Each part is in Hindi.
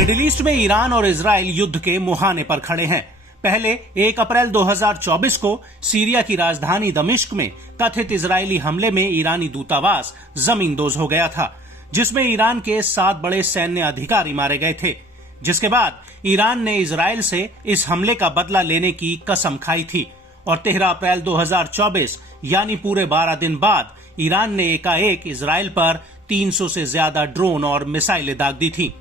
मिडिल ईस्ट में ईरान और इजराइल युद्ध के मुहाने पर खड़े हैं। पहले 1 अप्रैल 2024 को सीरिया की राजधानी दमिश्क में कथित इजरायली हमले में ईरानी दूतावास जमींदोज हो गया था, जिसमें ईरान के 7 बड़े सैन्य अधिकारी मारे गए थे। जिसके बाद ईरान ने इजराइल से इस हमले का बदला लेने की कसम खाई थी और 13 अप्रैल 2024 यानी पूरे 12 दिन बाद ईरान ने एकाएक इजराइल पर 300 से ज्यादा ड्रोन और मिसाइलें दाग दी थी।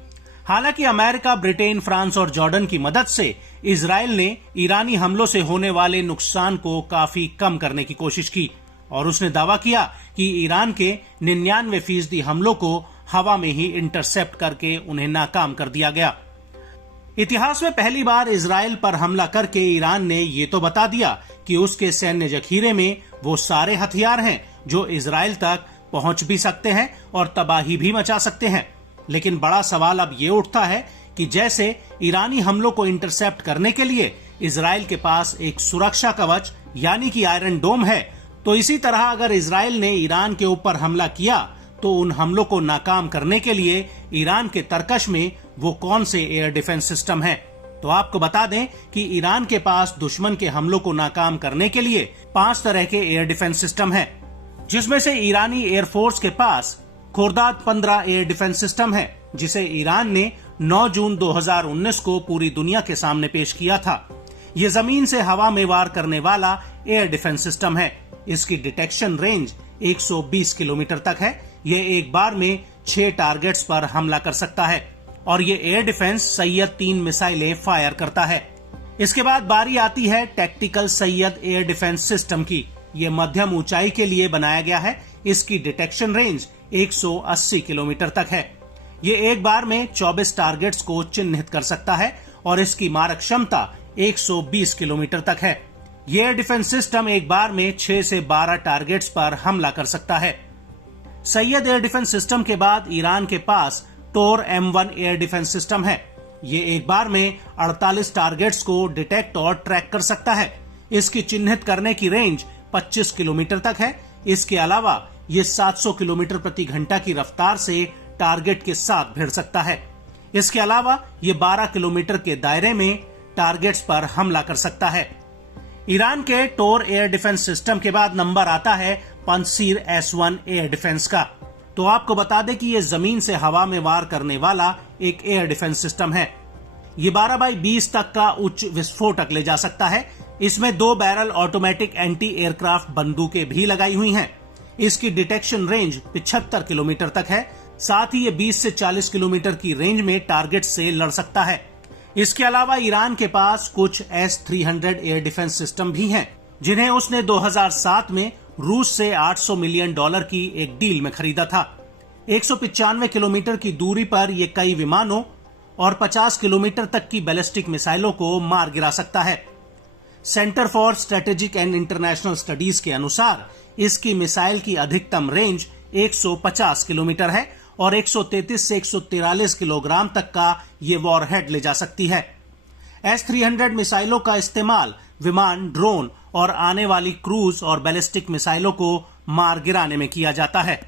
हालांकि अमेरिका, ब्रिटेन, फ्रांस और जॉर्डन की मदद से इजराइल ने ईरानी हमलों से होने वाले नुकसान को काफी कम करने की कोशिश की और उसने दावा किया कि ईरान के 99% हमलों को हवा में ही इंटरसेप्ट करके उन्हें नाकाम कर दिया गया। इतिहास में पहली बार इजराइल पर हमला करके ईरान ने ये तो बता दिया कि उसके सैन्य जखीरे में वो सारे हथियार हैं जो इजराइल तक पहुंच भी सकते हैं और तबाही भी मचा सकते हैं। लेकिन बड़ा सवाल अब ये उठता है कि जैसे ईरानी हमलों को इंटरसेप्ट करने के लिए इजराइल के पास एक सुरक्षा कवच यानी कि आयरन डोम है, तो इसी तरह अगर इजराइल ने ईरान के ऊपर हमला किया तो उन हमलों को नाकाम करने के लिए ईरान के तरकश में वो कौन से एयर डिफेंस सिस्टम हैं? तो आपको बता दें कि ईरान के पास दुश्मन के हमलों को नाकाम करने के लिए 5 तरह के एयर डिफेंस सिस्टम हैं, जिसमें से ईरानी एयरफोर्स के पास खुर्दाद 15 एयर डिफेंस सिस्टम है, जिसे ईरान ने 9 जून 2019 को पूरी दुनिया के सामने पेश किया था। ये जमीन से हवा में वार करने वाला एयर डिफेंस सिस्टम है। इसकी डिटेक्शन रेंज 120 किलोमीटर तक है। ये एक बार में 6 टारगेट्स पर हमला कर सकता है और ये एयर डिफेंस सैयद 3 मिसाइलें फायर करता है। इसके बाद बारी आती है tactical Syed air defence system की। ये मध्यम ऊंचाई के लिए बनाया गया है। इसकी डिटेक्शन रेंज 180 किलोमीटर तक है। ये एक बार में 24 टारगेट्स को चिन्हित कर सकता है और इसकी मारक क्षमता 120 किलोमीटर तक है। ये एयर डिफेंस सिस्टम एक बार में 6 से 12 टारगेट्स पर हमला कर सकता है। सैयद एयर डिफेंस सिस्टम के बाद ईरान के पास टोर M1 एयर डिफेंस सिस्टम है। ये एक बार में 48 टारगेट्स को डिटेक्ट और ट्रैक कर सकता है। इसकी चिन्हित करने की रेंज 25 किलोमीटर तक है। इसके अलावा ये 700 किलोमीटर प्रति घंटा की रफ्तार से टारगेट के साथ भिड़ सकता है। इसके अलावा ये 12 किलोमीटर के दायरे में टारगेट्स पर हमला कर सकता है। ईरान के टोर एयर डिफेंस सिस्टम के बाद नंबर आता है पंसीर S1 एयर डिफेंस का। तो आपको बता दें कि ये जमीन से हवा में वार करने वाला एक एयर डिफेंस सिस्टम है। ये 12x20 तक का उच्च विस्फोटक ले जा सकता है। इसमें 2 बैरल ऑटोमेटिक एंटी एयरक्राफ्ट बंदूकें भी लगाई हुई हैं। इसकी डिटेक्शन रेंज 75 किलोमीटर तक है। साथ ही ये 20 से 40 किलोमीटर की रेंज में टारगेट से लड़ सकता है। इसके अलावा ईरान के पास कुछ S-300 एयर डिफेंस सिस्टम भी हैं, जिन्हें उसने 2007 में रूस से $800 मिलियन की एक डील में खरीदा था। 195 किलोमीटर की दूरी पर ये कई विमानों और 50 किलोमीटर तक की बैलिस्टिक मिसाइलों को मार गिरा सकता है। Centre for strategic and international studies के अनुसार इसकी मिसाइल की अधिकतम रेंज 150 किलोमीटर है और 133 से 143 किलोग्राम तक का ये वॉरहेड ले जा सकती है। S-300 मिसाइलों का इस्तेमाल विमान, ड्रोन और आने वाली क्रूज और बैलिस्टिक मिसाइलों को मार गिराने में किया जाता है।